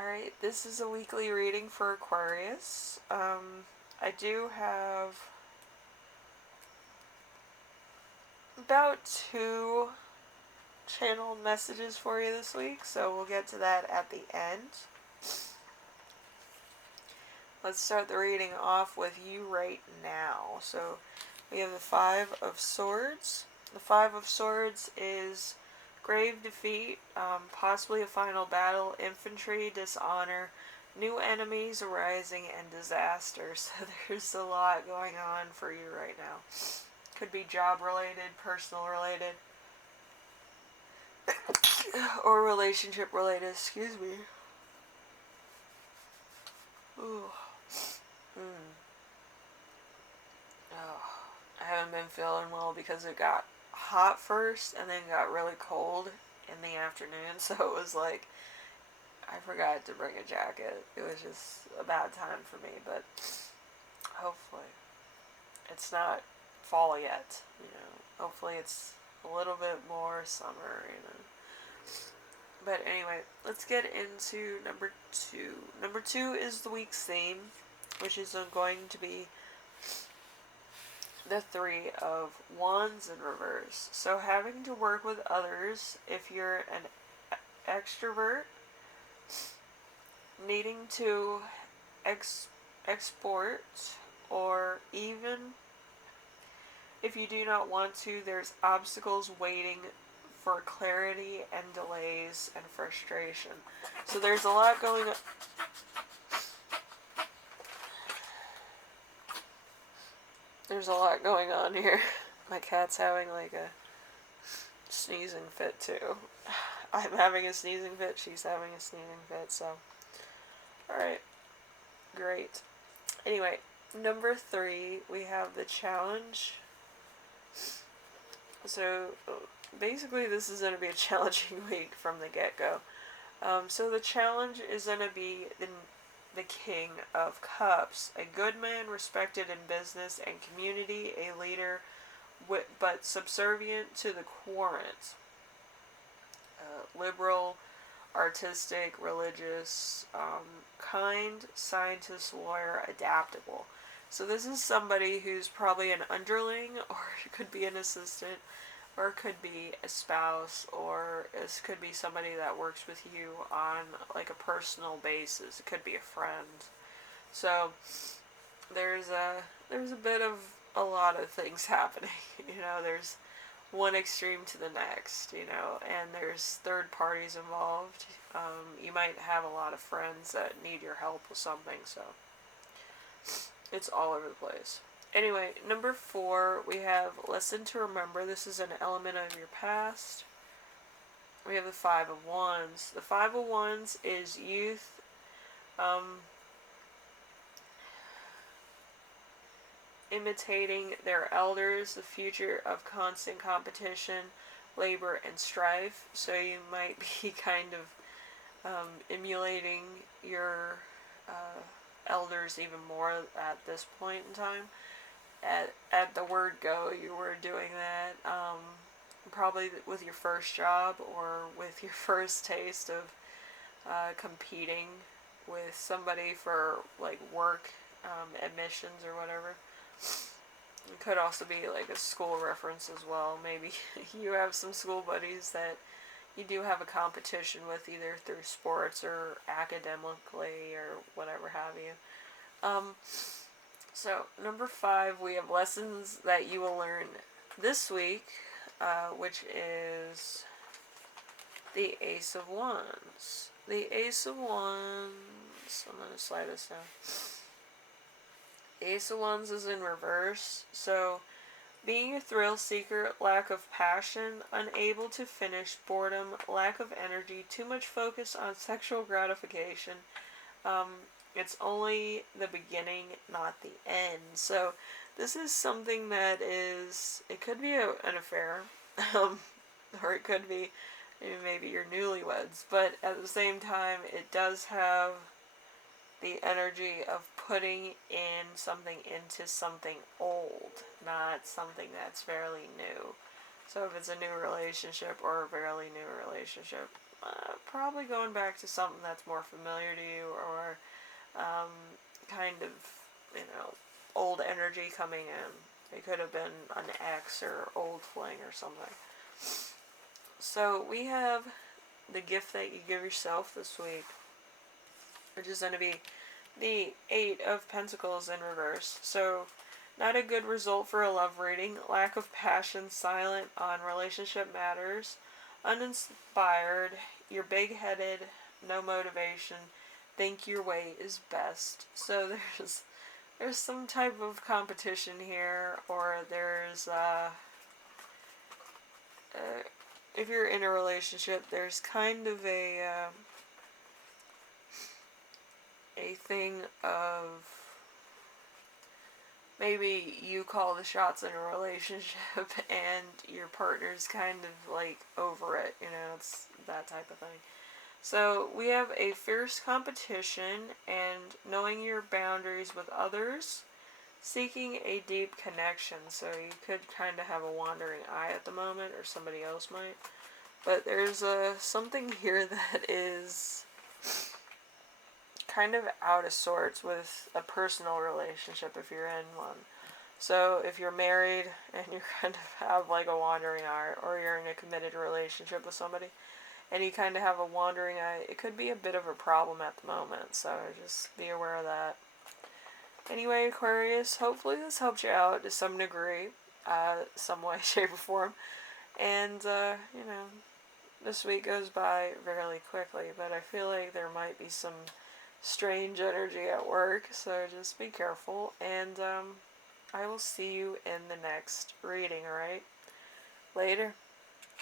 Alright, this is a weekly reading for Aquarius. I do have about 2 channeled messages for you this week, so we'll get to that at the end. Let's start the reading off with you right now. So we have the 5 of Swords. The 5 of Swords is grave defeat, possibly a final battle, infantry, dishonor, new enemies arising, and disaster. So there's a lot going on for you right now. Could be job related, personal related, or relationship related, excuse me. Ooh. Oh, I haven't been feeling well because it got hot first and then got really cold in the afternoon, so it was like I forgot to bring a jacket. It was just a bad time for me, but hopefully it's not fall yet, Hopefully it's a little bit more summer, But anyway, let's get into number 2. Number 2 is the week's theme, which is going to be the 3 of Wands in reverse. So having to work with others, if you're an extrovert, needing to export, or even if you do not want to, there's obstacles waiting for clarity and delays and frustration. So there's a lot going on. There's a lot going on here. My cat's having like a sneezing fit too. I'm having a sneezing fit, she's having a sneezing fit, so. Alright. Great. Anyway, number 3, we have the challenge. So, basically this is going to be a challenging week from the get-go. So the challenge is going to be the King of Cups. A good man, respected in business and community, a leader, but subservient to the querent. Liberal, artistic, religious, kind, scientist, lawyer, adaptable. So this is somebody who's probably an underling, or it could be an assistant, or it could be a spouse, or this could be somebody that works with you on like a personal basis. It could be a friend. So there's a bit of a lot of things happening. There's one extreme to the next, and there's third parties involved. You might have a lot of friends that need your help with something, so it's all over the place. Anyway, number 4, we have lesson to remember. This is an element of your past. We have the 5 of Wands. The 5 of Wands is youth, imitating their elders, the future of constant competition, labor, and strife. So you might be kind of emulating your elders even more at this point in time. At the word go, you were doing that, probably with your first job or with your first taste of competing with somebody for like work admissions or whatever. It could also be like a school reference as well. Maybe you have some school buddies that you do have a competition with, either through sports or academically or whatever have you. So, number 5, we have lessons that you will learn this week, which is the Ace of Wands. The Ace of Wands, I'm going to slide this down. The Ace of Wands is in reverse, so being a thrill seeker, lack of passion, unable to finish, boredom, lack of energy, too much focus on sexual gratification. It's only the beginning, not the end. So this is something that is, it could be an affair, or it could be maybe you're newlyweds, but at the same time, it does have the energy of putting in something into something old, not something that's fairly new. So if it's a new relationship or a fairly new relationship, probably going back to something that's more familiar to you, or kind of, old energy coming in. It could have been an ex or old fling or something. So we have the gift that you give yourself this week, which is going to be the Eight of Pentacles in reverse. So, not a good result for a love reading. Lack of passion, silent on relationship matters, uninspired, you're big-headed, no motivation, think your way is best. So there's some type of competition here, or there's if you're in a relationship, there's kind of a thing of maybe you call the shots in a relationship and your partner's kind of like over it, it's that type of thing. So we have a fierce competition and knowing your boundaries with others, seeking a deep connection. So you could kind of have a wandering eye at the moment, or somebody else might. But there's something here that is kind of out of sorts with a personal relationship if you're in one. So if you're married and you kind of have like a wandering eye, or you're in a committed relationship with somebody and you kind of have a wandering eye, it could be a bit of a problem at the moment. So just be aware of that. Anyway, Aquarius, hopefully this helped you out to some degree, some way, shape, or form. And, this week goes by fairly quickly, but I feel like there might be some strange energy at work, so just be careful. And, I will see you in the next reading, alright? Later.